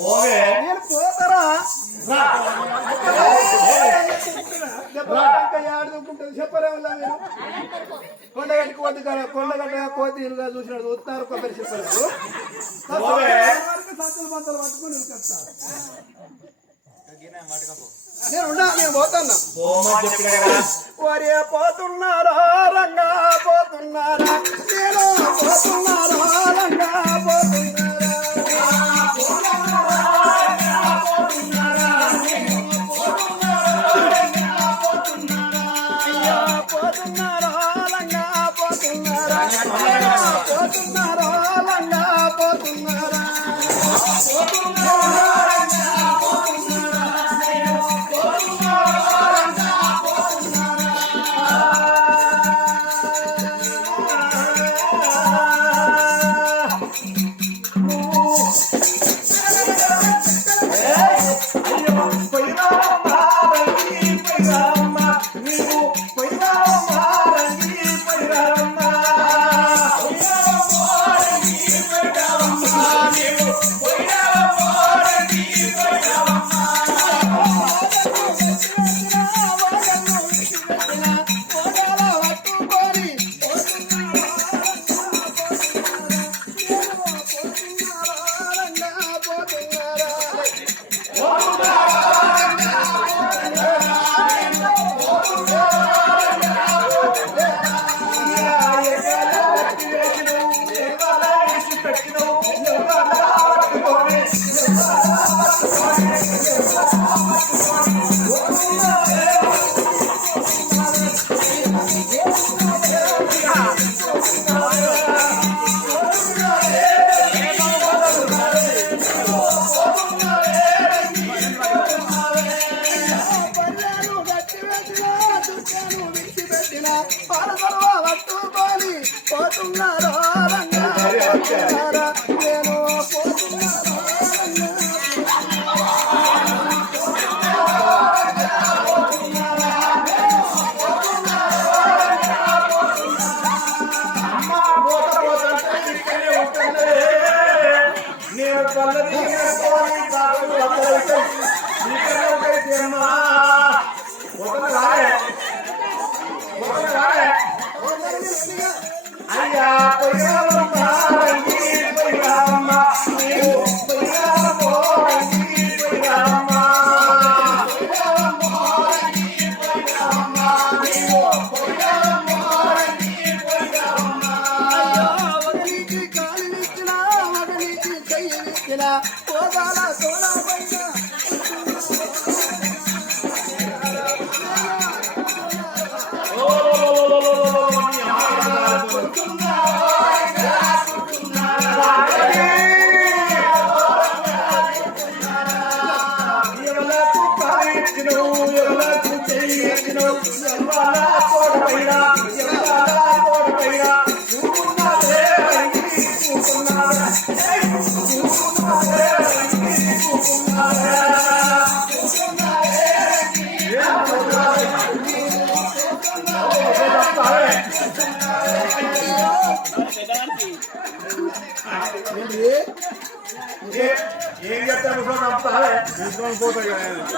నేను పోతారా? ఆడుకుంటుంది చెప్పరా? మీరు కొండగట్టి కోతి కొండగట్ట కోతి ఇరుగా చూసినట్టు ఉత్తారు కొబ్బరి చెప్పారు? నేను ఉన్నా నేను పోతున్నా. వరే పోతున్నారా? రంగా పోతున్నారా? నేను పోతున్నారా? ఏం చెప్తాను తీసుకొని పోతా కదా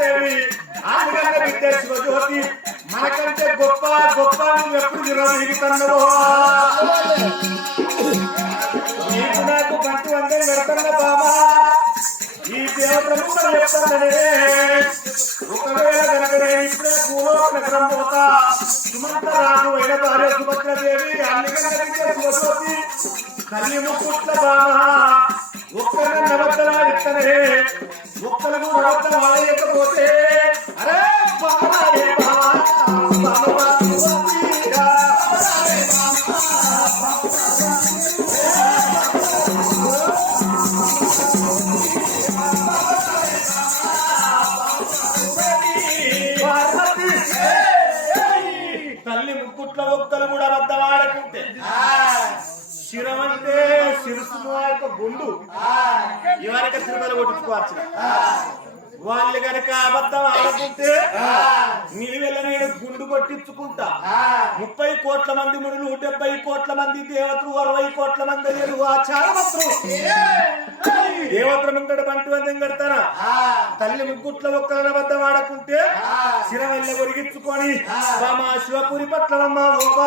మహాదేవి ఆదిగంగ విద్యేశ్వర జ్యోతి మనకంటే గొప్ప గొప్ప ఎప్పుడు నిర్వహిస్తున్నావు నీకు నాకు కంటి అంటే పెడుతున్న బాబా. ఈ దేవతలు కూడా చెప్తాననే ఒకవేళ కనుకనే ఇప్పుడే భూలోక నగరం పోతా సుమంత రాజు అయిన భార్య సుభద్రదేవి అన్ని కన్నా విద్యేశ్వర జ్యోతి తల్లి ముక్కుట్ల ఉండు. యొక్క గుండు ఇవరక కొట్టుకోవచ్చు వాళ్ళు గనక అబద్ధం ఆడుకుంటే నిలువెల్ల నేను గుండు కొట్టించుకుంటా. ముప్పై కోట్ల మంది మునులు డెబ్బై కోట్ల మంది దేవతలు అరవై కోట్ల మంది అయ్యలు ఆచారవంతులు దేవతల ముందట బంటి వందం కడతారా తల్లి ముగ్గుట్ల ఒక్కల అబద్ధం ఆడకుంటే శిరవెల్ల ఒరిగించుకొని మా శివపురి పట్లమ్మ ఓ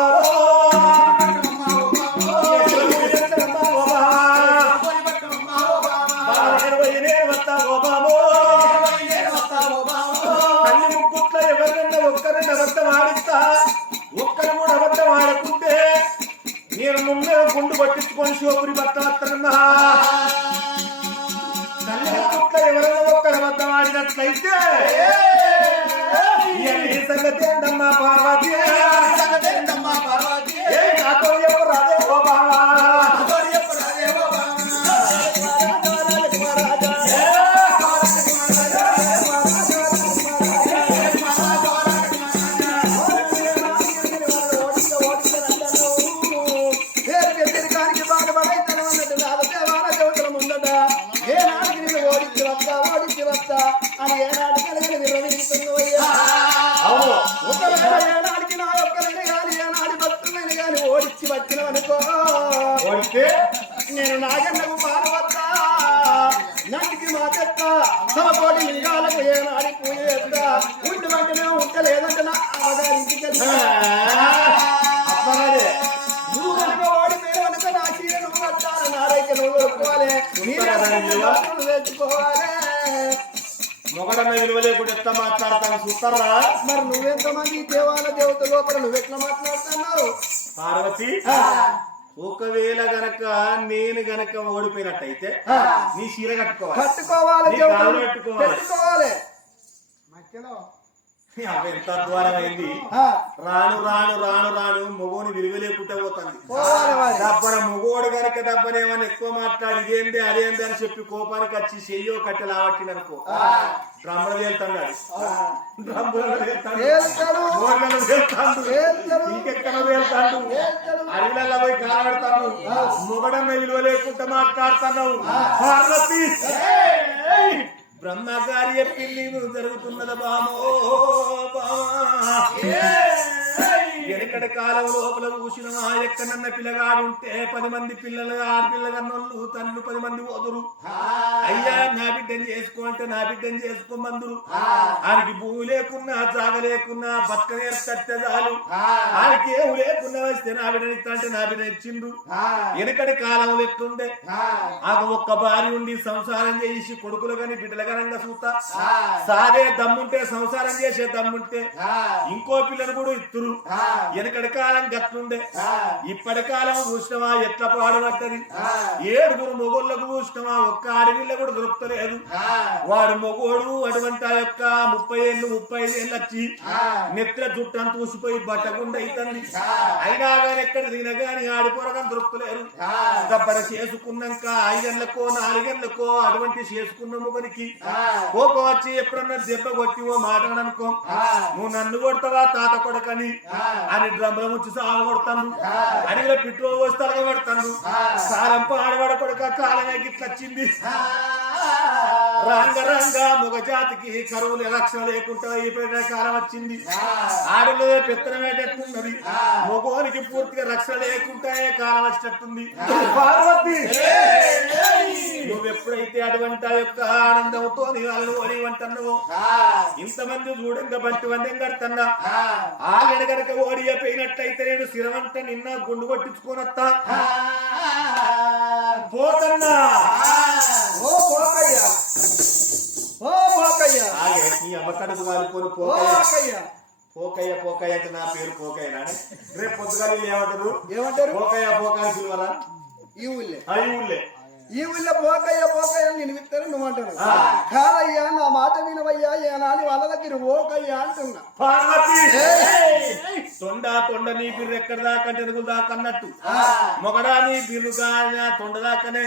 సమతోటి మిగాలకు ఏ నాడి పూజ చేస్తా ఉండి వెంటనే ఉంటలేదంటే నా నీళ్ళు తెచ్చుకోవాలి మొగడన్న విలువ? లేకుండా ఎట్లా మాట్లాడతాను చూస్తారా? మరి నువ్వెంతమంది దేవాల దేవత లోపల నువ్వెట్లా మాట్లాడుతున్నావు? పార్వతి? ఒకవేళ గనక నేను గనక ఓడిపోయినట్టయితే నీ చీర కట్టుకోవాలి. కట్టుకోవాలి. పెట్టుకోవాలి. మధ్యలో. ఎంత అధ్వానమైంది ఆ, రాను రాను రాను రాను మొగోని విలువ లేకుండా పోతుంది. దబ్బన మొగోడు గనక దబ్బనేమని ఎక్కువ మాట్లాడి ఇదేంది అదేంది అని చెప్పి కోపానికి వచ్చి చెయ్యో కట్టెలు ఆవట్టిననుకో డ్రమ్ములు వెళ్తున్నాడు డ్రమ్ములు వెళ్తాడు ఇంకెక్కడ వెళ్తాడు. అడవిలలో పోయి కాలబెడతాను మొగడన్న విలువ లేకుండా మాట్లాడుతున్నావు. పార్వతి బ్రహ్మగారి చెప్పింది జరుగుతున్నది బామో బామా. వెనకటి కాలం లోపల చూసిన ఆ ఎక్కడన్న పిల్లగాడు ఉంటే పది మంది పిల్లలు ఆడపిల్ల కన్నోళ్ళు తల్లు పది మంది ఓదురు అయ్యా నా బిడ్డని చేసుకో అంటే నా బిడ్డని చేసుకోమందురు ఆయనకి భూమి లేకున్నా జాగ లేకున్నా బతకనే తట్టే చాలు. ఆయనకి ఏం లేకున్నా వస్తే నా బిడ్డని అంటే నా బిడ్డ ఇచ్చిండు. వెనకటి కాలం ఎట్లుండే? ఆ ఒక్క భార్య ఉండి సంసారం చేసి కొడుకులు గాని బిడ్డల గనంగా చూస్తా. సాదే దమ్ముంటే సంసారం చేసే దమ్ముంటే ఇంకో పిల్లలు కూడా ఇత్తురు. వెనకటి కాలం గట్లుండే. ఇప్పటి కాలం చూసినవా ఎట్లా పాడుపడ్డది? ఏడుగురు మొగోళ్ళకు చూసినవా ఒక్క అడవిలో కూడా దొరుకుతలేదు. వాడు మొగోడు అటువంటి ఆ యొక్క ముప్పై ఏళ్ళు ముప్పై ఐదు ఏళ్ళు వచ్చి నెత్తిన జుట్టు అంత ఊసిపోయి బట్టకుండా అవుతుంది అయినా కానీ ఎక్కడ దిగినా కానీ ఆడిపోరగా దొరుకుతలేరు. దబ్బర చేసుకున్నాక ఐదేళ్ళకో నాలుగేళ్ళకో అటువంటి చేసుకున్న మొగనికి కోపం వచ్చి ఎప్పుడన్నా దెబ్బ కొట్టి ఓ మాట అనుకో నువ్వు నన్ను కొడతావా తాత కొడకని? అని డ్రమ్ల ముంచి సాగు కొడతాను అడిగిన పెట్రోల్ పోసి తలగ పెడతాను సారంప ఆడవాడ కొడక కాలమే గిట్లొచ్చింది రంగ రంగ మొగ జాతికి కరువులు లక్షణ లేకుండా అయిపోయిన కాలం వచ్చింది. ఆడలో పెత్తనమేటట్టున్నది మొగోనికి పూర్తిగా రక్షణ లేకుండా కాలం వచ్చినట్టుంది? పార్వతి నువ్వు ఎప్పుడైతే అటువంటి యొక్క ఆనందంతో నీ వాళ్ళు అని అంటున్నావో ఇంతమంది చూడంగా బంటి వందం కడుతున్నా ఆగడ గనక ఓడిపోయినట్టయితే నేను శిరవంట నిన్న గుండు కొట్టించుకోనత్తా పోతన్నా. నీ అమ్మ కడుపు కాలిపోను ఓ పోకయ్య. పోకయ్య పోకయ్య అంటే నా పేరు పోకయ్య రేపు పొద్దుగా ఏమంటారు ఏమంటారు? పోకయ్య పోకయ్య సిల్వరా ఈ ఊళ్ళే. అయి ఊళ్ళే. ఈ ఊళ్ళో పోకయ్య పోకయ్య నేను విత్తాను నువ్వు అంటాను ఆ. కాదయ్యా నా మాట వినవయ్యా ఏనాని వాళ్ళ దగ్గర పోకయ్యా అంటున్నా. పార్వతి! తొండ తొండ నీ బిర్రు ఎక్కడ దాకా ఎనుగులు దాకా అన్నట్టు. మొగడా నీ బిర్రు గాన తొండ దాకానే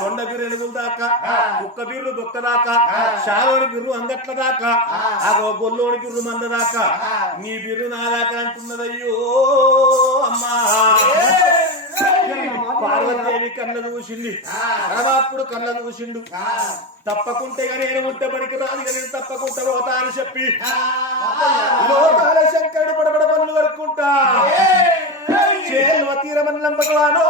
తొండ బిర్రు ఎనుగులు దాకా కుక్క బిర్రు బొక్క దాకా షాలోని బిర్రు అంగట్ల దాకా ఆ. గొల్లోని బిర్రు మంద దాకా. నీ బిర్రు నా దాకా అంటున్నదయ్యో అమ్మా! పార్వతీదేవి కళ్ళ చూసింది. పరమాత్ముడు కళ్ళ చూసిండు. తప్పకుంటే గానీ నేను ఉంటే పనికి రాదు కానీ నేను తప్పకుండా పోతా అని చెప్పి లోకాల శంకరుడు పడబడ పనులు వరకుంటా చేల్వ తీరమన్నం భగవానో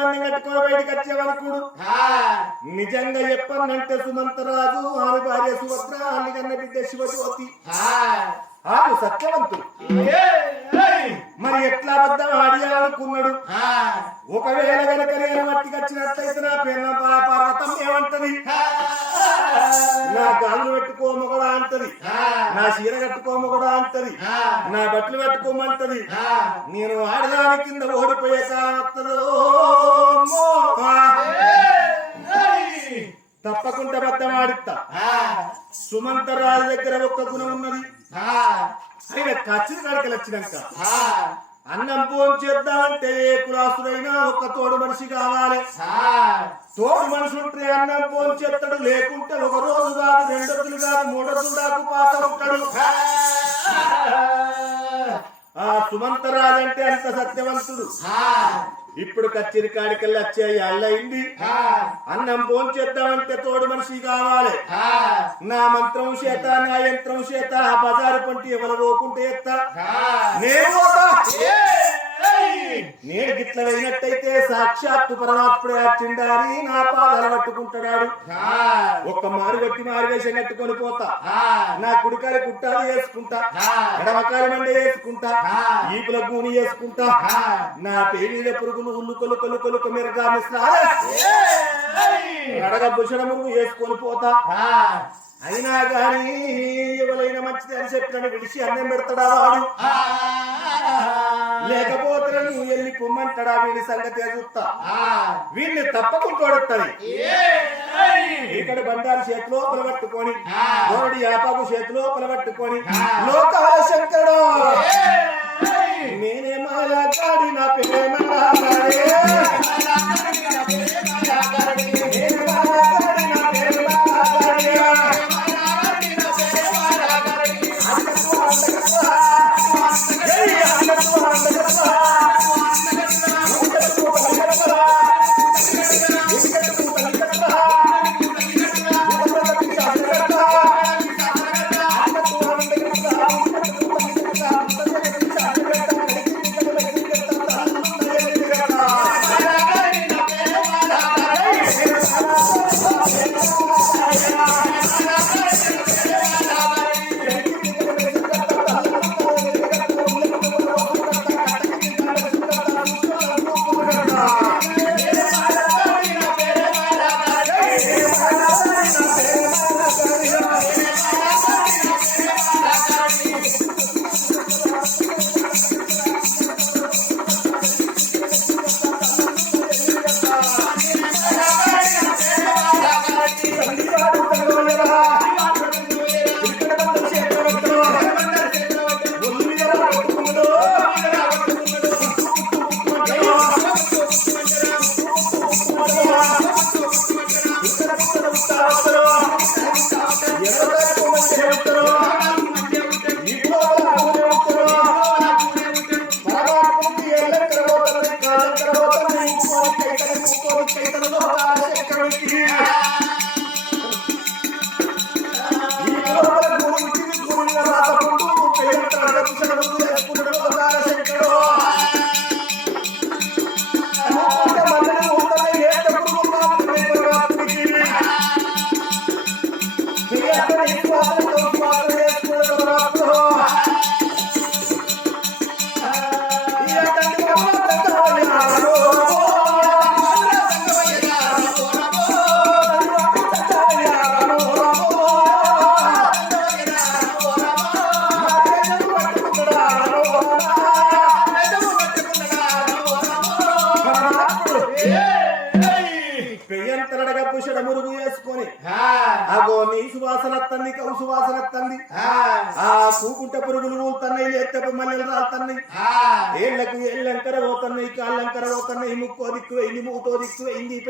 అన్ని కట్టుకొని బయటికి వచ్చే వరకుడు నిజంగా చెప్పనంటే సుమంతరాజు ఆమె భార్య సుభద్ర అన్ని కన్న బిడ్డ శివజ్యోతి. ఆమె సత్యవంతుడు. మరి ఎట్లా అబద్ధం ఆడియాలనుకున్నాడు? ఒకవేళ గనక నేను మట్టికి వచ్చినట్లయితే నా పెన్న పా- పర్వతం ఏమంటది? నా గాజులు పెట్టుకోమొగడా అంటది. నా చీర కట్టుకోమొగడా అంటది. నా బట్టలు పెట్టుకోమంటది నేను ఆడదాని కింద ఓడిపోయే కాలం తప్పకుండా బద్దం ఆడిస్తా సుమంత రాజు దగ్గర ఒక్క గుణం ఉన్నది. ఆయన కచ్చిన కాడికి వచ్చినాక అన్నం భోజనం చేద్దామంటే ఏ కులాసుడైనా ఒక తోడు మనిషి కావాలి. తోడు మనిషి ఉంటే అన్నం భోజనం చేస్తాడు లేకుంటే ఒక రోజు కాదు రెండొద్దులు కాదు మూడొద్దులు దాకా పాత ఉంటాడు. ఆ సుమంతరాజు అంటే అంత సత్యవంతుడు. ఇప్పుడు కచ్చిరి కాడికెళ్ళి వచ్చే అల్లయింది. అన్నం భోజనం చేద్దామంటే తోడు మనిషి కావాలి. నా మంత్రం చేత నా యంత్రం చేత బజారు పంటి ఎవరు పోకుంటే ఎత్తా? నేను. నేను గిట్ల వెళ్ళినట్టయితే సాక్షాత్తు పరమాత్ముడు వచ్చిండాలి నా పాదాలు పట్టుకుంటాడు ఒక్క మారు కొట్టి మారు వేషం కట్టుకొని పోతా. నా కుడికాయ కుట్టాలు వేసుకుంటా. ఎడమకాయ మండ వేసుకుంటా. ఈపుల గూని వేసుకుంటా. నా పేరు పురుగులు ఉల్లు కొలు కొలు కొలు మెరుగా అడగ భుషణము వేసుకొని పోతా. అయినా గాని ఎవరైనా మంచిది అని చెప్పినని విడిచి అన్నం పెడతాడా వాడు? లేకపోతే నువ్వు వెళ్ళి పొమ్మంటాడా వీడి సంగతి చూస్తా. వీడిని తప్పకుండా ఇక్కడ బండారు చేతిలో పలబట్టుకొని గోరడి యాపాకు చేతిలో పలబట్టుకొని లోకాల శంకరుడు! నేనే మాలాడి నా పిల్లే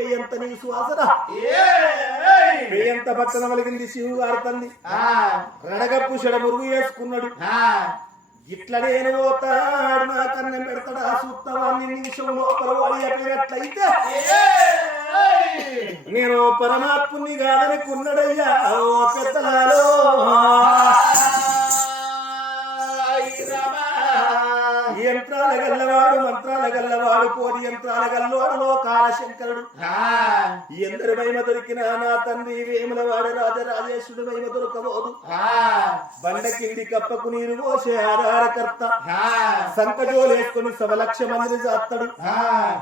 పెయ్యంత నీ సువాసన. పెయ్యంత భక్తన వలిగింది శివు గారుతంది రడగప్పు చెడ మురుగు వేసుకున్నాడు ఇట్లా నేను పోతాడు నా కన్నం పెడతాడా సుత్తవాన్ని నిమిషం లోపల వాడిపోయినట్లయితే నేను పరమాత్ముని కాదనుకున్నాడయ్యా ఓ పెద్దలాలో. యంత్రాల గల్లవాడు మంత్రాల గల్లవాడు కోడి యంత్రాల గల్లవాడు లోకాల శంకరుడు ఎందరి మహిమ దొరికిన నా తండ్రి వేములవాడ రాజరాజేశ్వరుడు మహిమ దొరకబోదు. బండ కింది కప్పకు నీరు పోసే ఆధారకర్త సంకజోలేసుకొని సవ లక్ష మందిని జాస్తాడు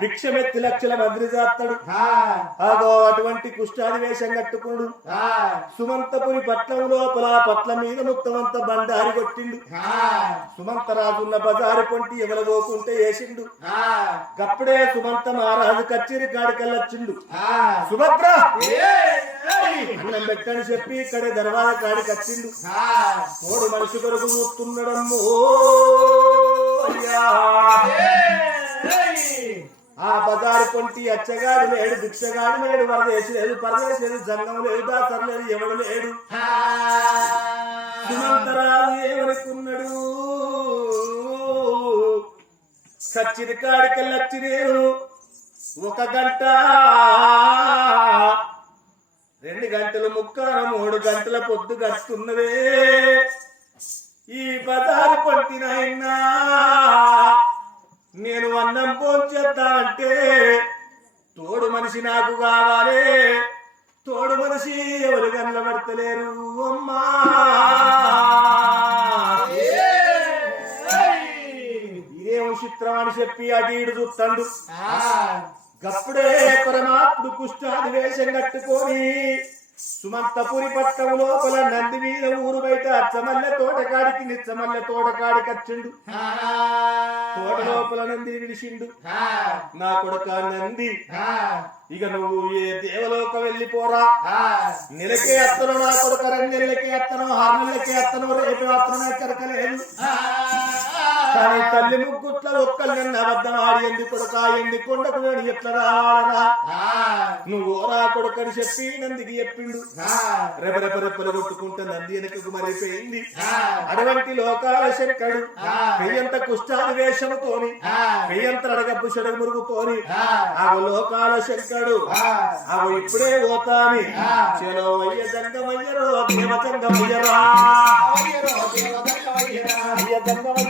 భిక్షమెత్తి లక్షల మందిని జాస్తాడు ఆగో అటువంటి కుష్టాది వేషం కట్టుకుడు సుమంతపురి పట్నం లోపల పట్ల మీద ముక్తమంత బండారి కొట్టిండు. సుమంతరాజున్న బజారు కొంటి ఎవలగోకుంటే వేసిండు గప్పుడే సుమంత మహారాజు కచ్చేరి కాడికెళ్ళొచ్చిండు. సుభద్ర! అన్నం పెట్టని చెప్పి ఇక్కడ దర్వాజ కాడికి వచ్చిండు తోడు మనిషి కొరకు చూస్తున్నాడమ్మో. ఆ బజారు కొంటి అచ్చగాడు లేడు భిక్షగాడు లేడు వరదేశి లేదు పరదేశి లేదు జంగం లేదు దాసరు లేదు ఎవడు లేడు. సుమంతరాజు ఏమనుకున్నాడు? సచ్చిది కాడికెల్లొచ్చినేవు ఒక గంట. రెండు గంటలు ముక్కన మూడు గంటల పొద్దు గడుస్తున్నదే. ఈ బజారు పట్టినైనా నేను అన్నం పోంచేద్దామంటే తోడు మనిషి నాకు కావాలి. తోడు మనిషి ఎవరు గంటల చెప్పి అడీడు చూస్తాడు. గప్పుడే పరమాత్ముడు కుష్టాది వేషం కట్టుకొని సుమంతపురి పట్టం లోపల నంది మీద ఊరు బయట అచ్చమల్లె తోటకాడికి నిచ్చమల్లె తోటకాడికి వచ్చిండు. తోట లోపల నంది విడిచిండు. నా కొడుక నంది. ఇక నువ్వు ఏ దేవలోక వెళ్ళిపోరా? నెలకే అత్తను నా కొడుక రెండు నెలలకే అత్తను ఆరు నెలలకే అత్తను రేపు అత్తను ఎక్కడిక లేదు. కానీ తల్లి ముగ్గుట్ల ఒక్కళ్ళు నన్ను అబద్ధం ఆడి ఎందు కొడుక ఎందు కొండకు నేను ఎట్లా రావాలరా? నువ్వు ఓరా కొడుకని చెప్పి నందికి చెప్పిండు. రెప రెప రెప్పలు కొట్టుకుంటే నంది వెనకకు మరిపోయింది. అటువంటి లోకాల శంకడు పెయ్యంత కుష్టాది వేషముతోని పెయ్యంత అడగబ్బు చెడు మురుగుతోని ఆ. లోకాల శంకడు అవి ఇప్పుడే పోతాని. చలో అయ్య జంగమయ్యరో దేవ జంగమయ్యరా. అయ్య జంగమయ్యరా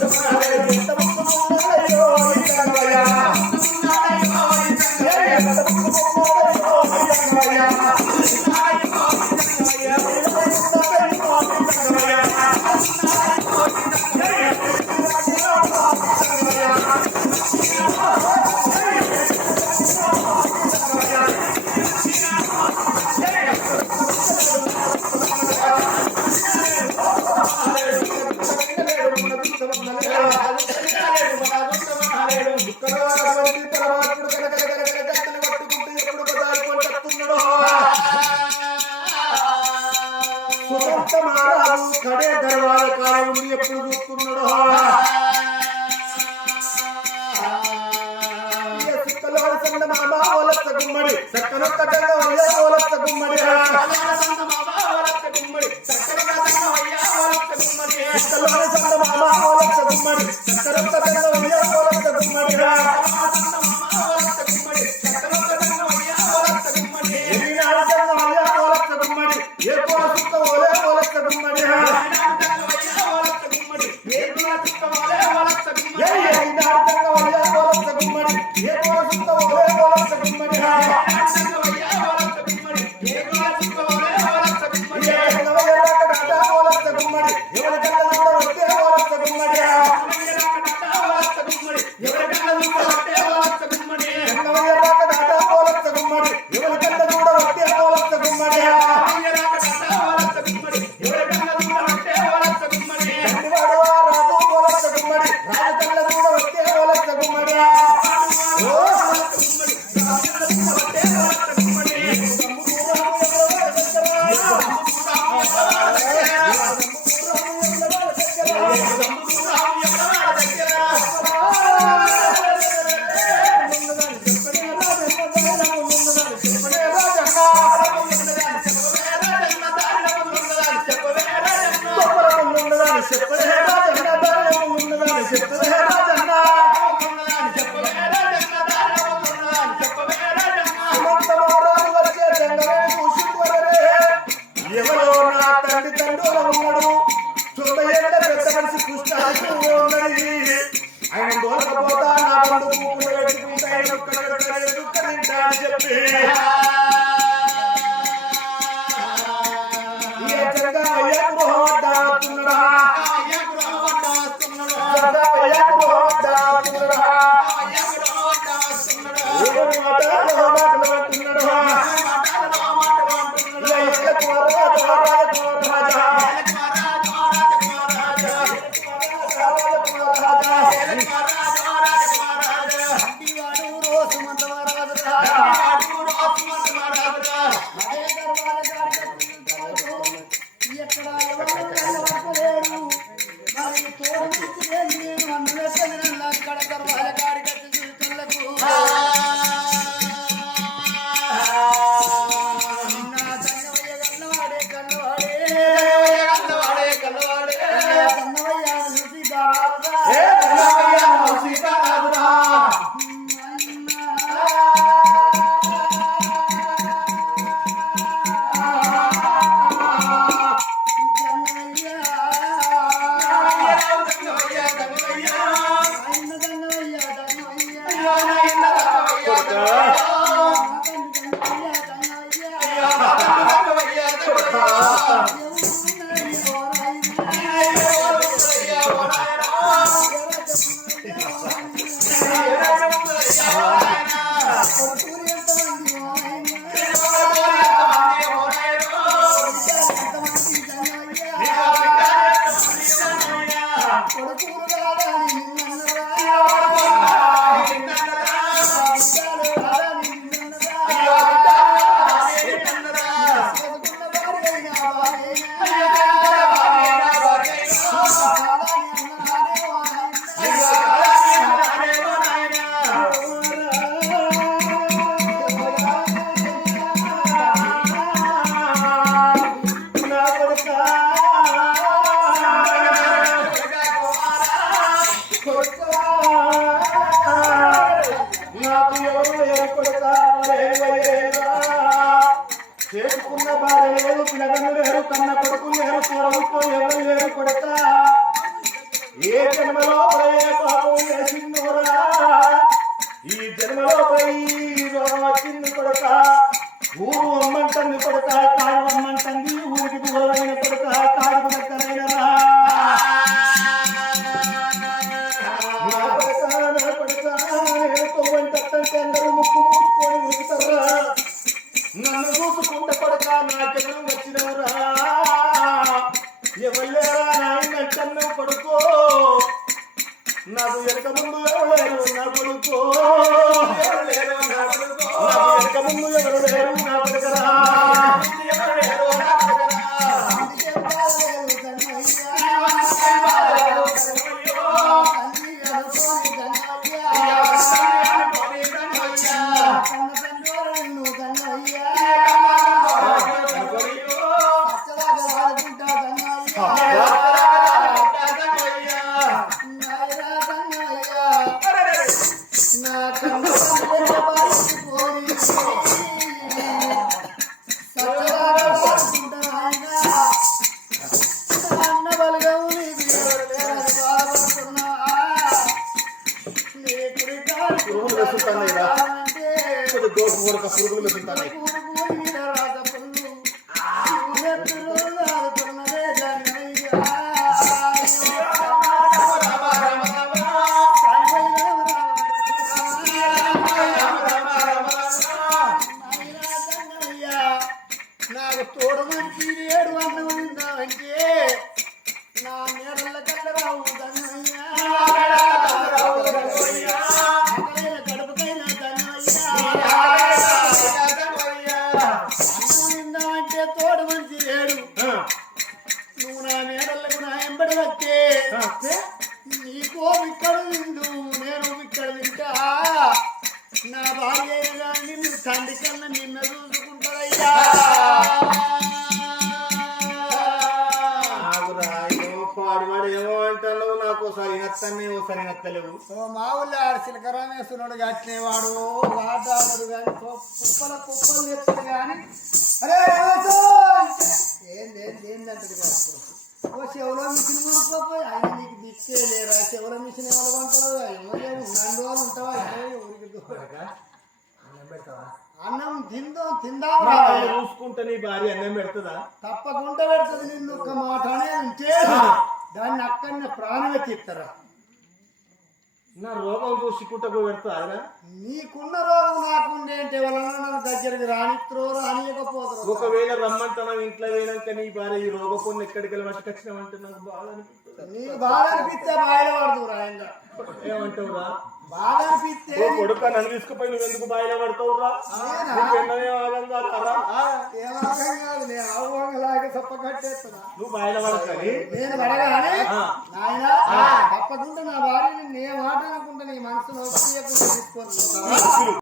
కొడుకులు చిలకరామేశ్వరుడు గట్టినే వాడు ఆటాడు కానీ కుప్పల కుప్పలు తెచ్చాడు కానీ అరే! ఏంది ఏంది ఏందంటది కదా ఓ చెవులో మిషన్ కొనుక్కోపోయి ఆయన నీకు దిక్కే లేరా? చెవుల మిషన్ ఎవరు కొంటారు? ఏమో ఏమో రెండు రోజులు ఉంటావా? ఊరికి. అన్నం తిందో తిందాం చూసుకుంటే నీ భార్య అన్నం పెడుతుందా? తప్పకుండా పెడుతుంది నిన్ను ఒక్క మాట అనేది ఉంటే దాన్ని అక్కడనే ప్రాణం ఎత్తిస్తారా నా రోగం చూసి కుట్టకు పెడుతుందా నీకున్న రోగం నాకుండే అంటే ఎవరన్నా నన్ను దగ్గరికి రానిత్రో రానియకపోతారు ఒకవేళ రమ్మంటున్నావు ఇంట్లో పోయినాక నీ భార్య ఈ రోగపోని ఎక్కడికి వెళ్ళి మట్టుకొచ్చినావంటే నాకు బాధ అనిపిస్తుంది? నీ బాధ అనిపిస్తే బాయిల పడదు రాయంగా ఏమంటావురా? బాధ కొడుక నన్ను తీసుకుపోయి నువ్వు ఎందుకు బాయిలో పడతావురా? నేనా? నేను నువ్వు బాయిలో పడతాని నేను పడగానే తప్పకుండా నా భార్యని నే మాట అనుకుంటా నీ మనసులో తీయకుండా తీసుకొని